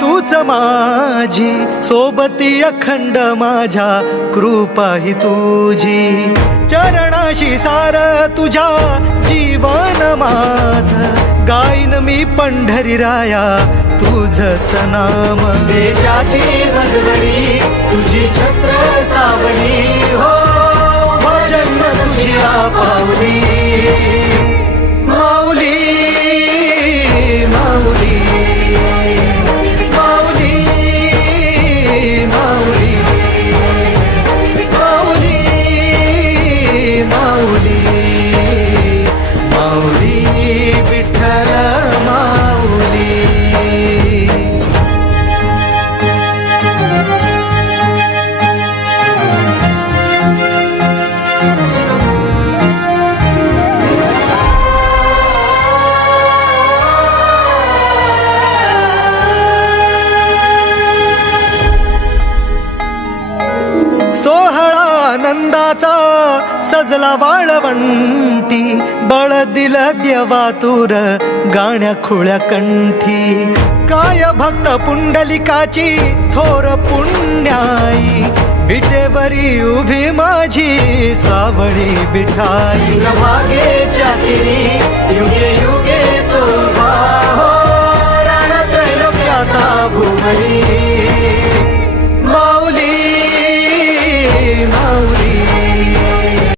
तूच माझी सोबती अखंड माझ्या कृपा ही तुझी. चरणाशी सार तुझ्या जीवन माझ. गाईन मी पंढरी राया तुझच नाम. देशाची मजबरी तुझी छत्र सावली. हो, हो भजन तुझी पावली आनंदाचा सजला वाळवंटी बळ दिल देवातूर गाण्या खुळ्या कंठी. काय भक्त पुंडलिकाची थोर पुण्याई विटेवरी उभी माझी सावळी बिठाई. भागेच्या